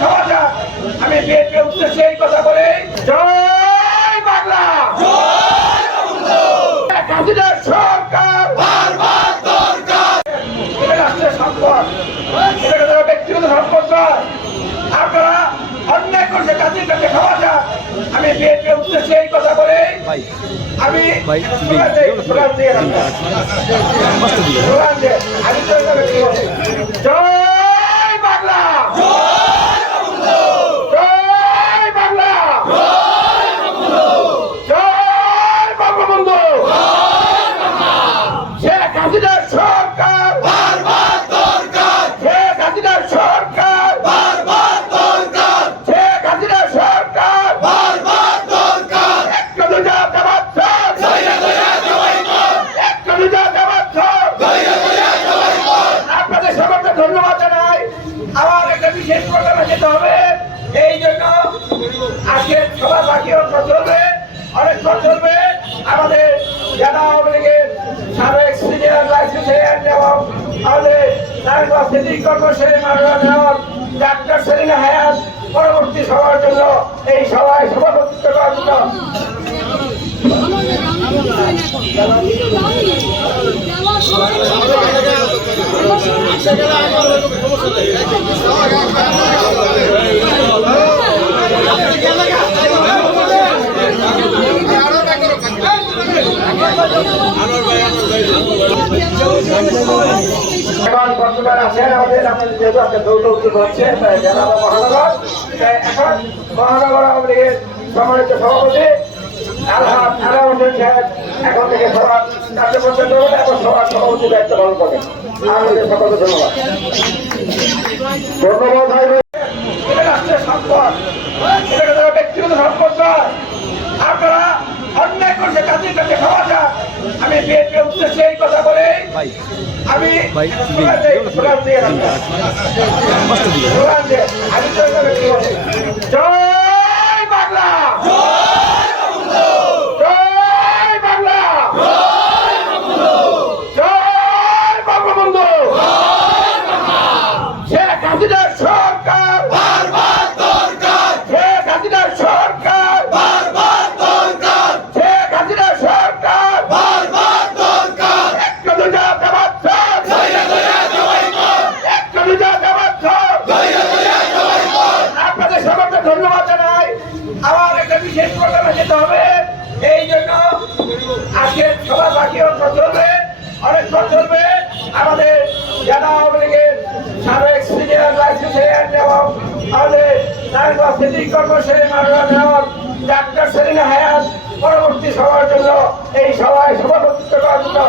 খাওয়া যাক আমি বিএনপি উদ্দেশ্যে এই কথা বলে জয় বাংলা! কাজীদের সরকার! রাষ্ট্রের সম্পদ। ব্যক্তিগত সম্পদ নয় আপনারা অন্যায় করছে কাজীর কাছে খাওয়া যাক আমি বিএনপি উদ্দেশ্যে এই কথা বলে আমি আপনাদের ধন্যবাদ জানাই। আমার একটা বিশেষ প্রোগ্রামে যেতে হবে। এই জন্য আজকে সভা বাকি অংশ চলবে অনেকক্ষণ চলবে। আমাদের জেলা আওয়ামী লীগের সাবেক সিনিয়র ভাইস প্রেসিডেন্ট এবং আমাদের নারায়ণগঞ্জ সিটি কর্পোরেশনের মাননীয় ডাক্তার সেলিনা হায়াত, পরবর্তী সভার জন্য এই সভায় সভাপতিত্ব করার জন্য। এখন বর্তমান আছেন আমাদের আমাদের যেহেতু আজকে দৌড় উদ্যোগ হচ্ছে জেলা মহানগর এখন মহানগর আওয়ামী লীগের সম্মানিত সভাপতি এখন থেকে সবার কার্যক্রম করবেন এবং সবার সভাপতি দায়িত্ব পালন করবেন আমাদের সকলকে ধন্যবাদ। ধন্যবাদ ভাই এটা রাষ্ট্রের সম্পদ এটা ব্যক্তিগত সম্পদ নয় আপনারা অন্যায় করছে কাজের কাছে ক্ষমা চান। আমি বিএনপি উদ্দেশ্যে এই কথা বলে। ভাই আমি ভাই, স্লোগান দিই, স্লোগান দিয়ে রাখব। মস্ত দিয়ে স্লোগান দিয়ে, আমি তো এটা ব্যক্তি বলছি। জয় বাংলা জয় বাংলা জয় বঙ্গবন্ধু শেখ হাসিনার সরকার শেখ হাসিনার সরকার শেখ হাসিনার সরকার একটা দুটা জবাব সব একটা দুটা জবাব সব আপনাদের সকলকে ধন্যবাদ জানাই আমার একটা বিশেষ প্রোগ্রামে যেতে হবে এই জন্য আজকে সভা বাকি অংশ চলবে অনেকক্ষণ চলবে আমাদের জেলা আওয়ামী লীগের সাবেক সিনিয়র ভাইস প্রেসিডেন্ট এবং আমাদের সিদ্দিক কর্পোরেশনের মাননীয় মেয়র ডাক্তার সেলিনা হায়াত পরবর্তী সভার জন্য এই সভা